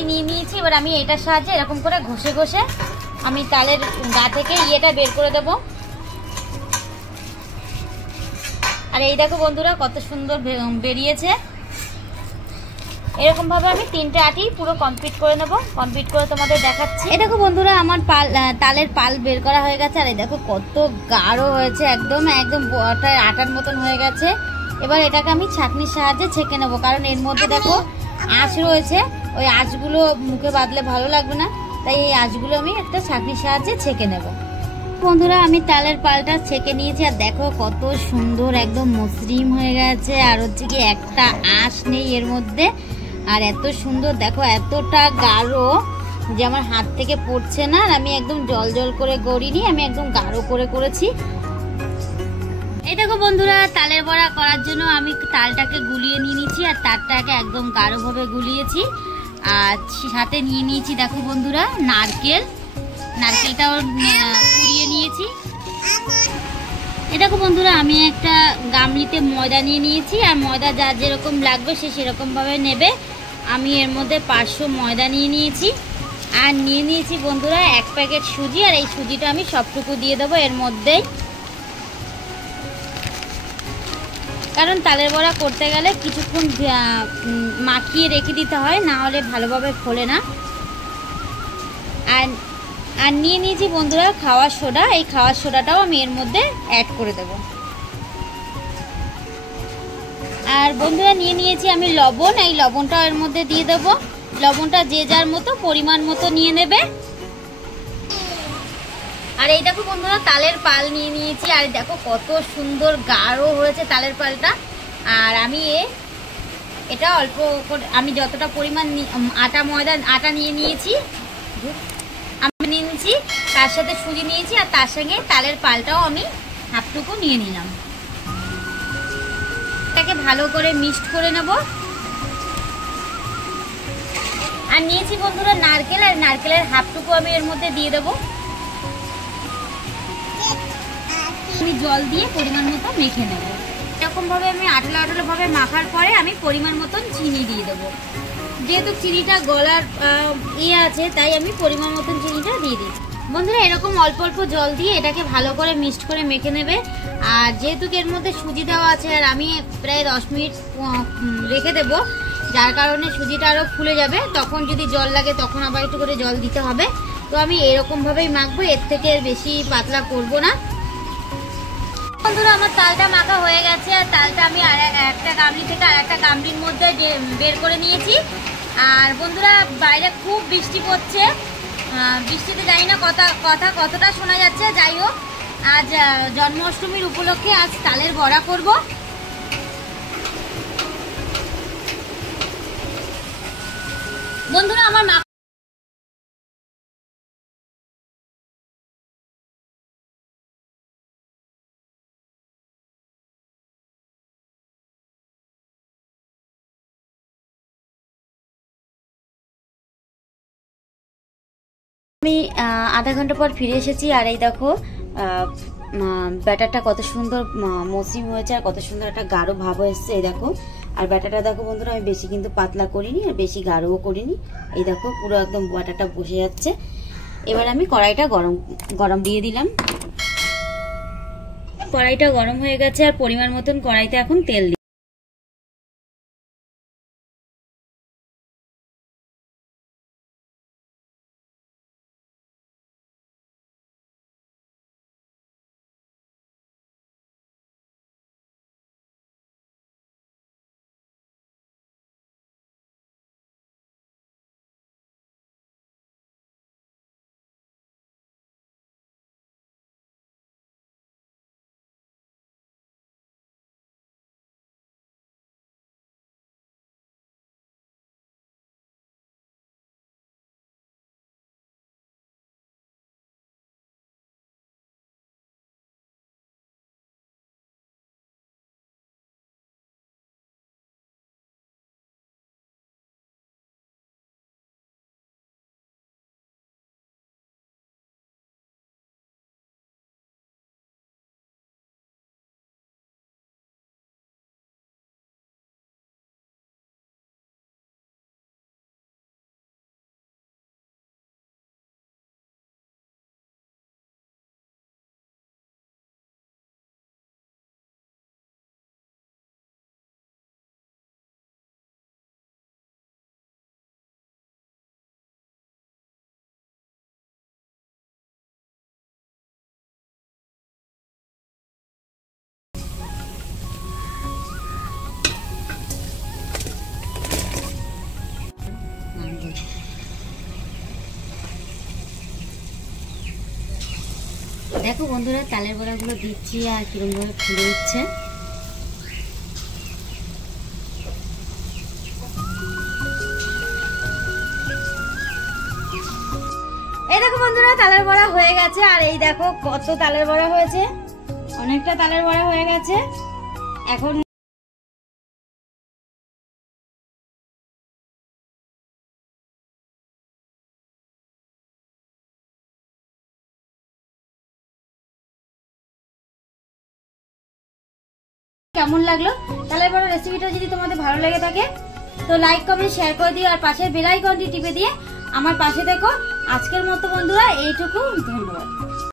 বাটি নিয়ে নিয়েছি। এবার আমি এটার সাহায্যে এরকম করে ঘষে ঘষে আমি তালের গা থেকে ইয়েটা বের করে দেব। আর এই দেখো বন্ধুরা কত সুন্দর বেরিয়েছে। এরকম ভাবে আমি 3টে আটি পুরো কমপ্লিট করে নেব। কমপ্লিট করে তোমাদের দেখাচ্ছি। এই দেখো বন্ধুরা আমার তালের পাল বের করা হয়ে গেছে। আর এই দেখো কত গাঢ় হয়েছে, একদম একদম আটার মতন হয়ে গেছে। এবার এটাকে আমি ছাঁকনির সাহায্যে ছেঁকে নেবো, কারণ এর মধ্যে দেখো আঁশ রয়েছে। ওই আঁশগুলো মুখে বাঁধলে ভালো লাগবে না, তাই এই আঁশগুলো আমি একটা ছাঁকনির সাহায্যে ছেঁকে নেব। বন্ধুরা আমি তালের পালটা ছেঁকে নিয়েছি। আর দেখো কত সুন্দর একদম মসৃণ হয়ে গেছে। আর হচ্ছে কি একটা আঁশ নেই এর মধ্যে। আর এত সুন্দর দেখো, এতটা গাঢ় যে আমার হাত থেকে পড়ছে না। আর আমি একদম জল জল করে গড়িনি, আমি একদম গাঢ় করে করেছি। এই দেখো বন্ধুরা তালের বড়া করার জন্য আমি তালটাকে গুলিয়ে নিয়ে নিয়েছি আর তারটাকে একদম গাঢ়ভাবে গুলিয়েছি। আর সাথে নিয়ে নিয়েছি দেখো বন্ধুরা নারকেলটাও কুড়িয়ে নিয়েছি। এই দেখো বন্ধুরা আমি একটা গামলিতে ময়দা নিয়ে নিয়েছি। আর ময়দা যার যেরকম লাগবে সে সেরকম ভাবে নেবে। আমি এর মধ্যে 500 ময়দা নিয়ে নিয়েছি। আর নিয়ে নিয়েছি বন্ধুরা 1 প্যাকেট সুজি। আর এই সুজিটা আমি সবটুকু দিয়ে দেবো এর মধ্যেই, কারণ তালের বড়া করতে গেলে কিছুক্ষণ মাখিয়ে রেখে দিতে হয়, না হলে ভালোভাবে ফোলে না। আর নিয়ে নিয়েছি বন্ধুরা খাওয়ার সোডা। এই খাওয়ার সোডাটাও আমি এর মধ্যে অ্যাড করে দেব। আর বন্ধুরা নিয়ে নিয়েছি আমি লবণ। এই লবণটাও এর মধ্যে দিয়ে দেব। লবণটা যে যার মতো পরিমাণ মতো নিয়ে নেবে। আর এই দেখো বন্ধুরা তালের পাল নিয়ে নিয়েছি। আর দেখো কত সুন্দর গাঢ় হয়েছে তালের পালটা। আর আমি এটা অল্প আমি যতটা পরিমাণ আটা নিয়ে নিয়েছি আমি নিয়ে নিয়েছি, তার সাথে সুজি নিয়েছি। আর তার সঙ্গে তালের পালটাও আমি হাফটুকু নিয়ে নিলাম। এটাকে ভালো করে মিক্সড করে নেব। আর নিয়েছি বন্ধুরা নারকেল। আর নারকেলের হাফটুকু আমি এর মধ্যে দিয়ে দেবো। আমি জল দিয়ে পরিমাণ মতো মেখে নেব। এরকম ভাবে আমি আঠালো আঠালো ভাবে মাখার পরে আমি পরিমাণ মতন চিনি দিয়ে দেবো। যেহেতু চিনিটা গলার আছে তাই আমি পরিমাণ মতন চিনিটা দিয়ে দিই। বন্ধুরা এরকম অল্প অল্প জল দিয়ে এটাকে ভালো করে মিক্সড করে মেখে নেবে। আর যেহেতু এর মধ্যে সুজি দেওয়া আছে আর আমি প্রায় 10 মিনিট রেখে দেবো, যার কারণে সুজিটা আরও ফুলে যাবে। তখন যদি জল লাগে তখন আবার একটু করে জল দিতে হবে। তো আমি এরকমভাবেই মাখবো, এর থেকে বেশি পাতলা করব না। বন্ধুরা আমার তালটা মাখা হয়ে গেছে। আর তালটা আমি একটা গামলি থেকে আর একটা গামলির মধ্যে বের করে নিয়েছি। আর বন্ধুরা বাইরে খুব বৃষ্টি পড়ছে, বৃষ্টিতে জানি না কথা কতটা শোনা যাচ্ছে। যাই হোক, আজ জন্মাষ্টমীর উপলক্ষে আজ তালের বড়া করব। বন্ধুরা আমার আমি আধা ঘন্টা পর ফিরে এসেছি। আর এই দেখো ব্যাটারটা কত সুন্দর মসৃণ হয়েছে আর কত সুন্দর একটা গাঢ় ভাব এসছে। এই দেখো, আর ব্যাটারটা দেখো বন্ধুরা আমি বেশি কিন্তু পাতলা করিনি আর বেশি গাঢ়ও করিনি। এই দেখো পুরো একদম ব্যাটারটা বসে যাচ্ছে। এবার আমি কড়াইটা গরম দিয়ে দিলাম। কড়াইটা গরম হয়ে গেছে আর পরিমাণ মতন কড়াইতে এখন তেল দেখো বন্ধুরা তালের বড়াগুলো দিচ্ছি আর কিরকম ভাবে ফুলে উঠছে। এই দেখো বন্ধুরা তালের বড়া হয়ে গেছে। আর এই দেখো কত তালের বড়া হয়েছে, অনেকটা তালের বড়া হয়ে গেছে। এখন কেমন লাগলো তালের বড়া রেসিপিটা যদি তোমাদের ভালো লেগে থাকে তো লাইক কমেন্ট শেয়ার করে দিও, আর পাশের বেল আইকনটি টিপে দিয়ে আমার পাশে দেখো। আজকের মতো বন্ধুরা এইটুকু, ধন্যবাদ।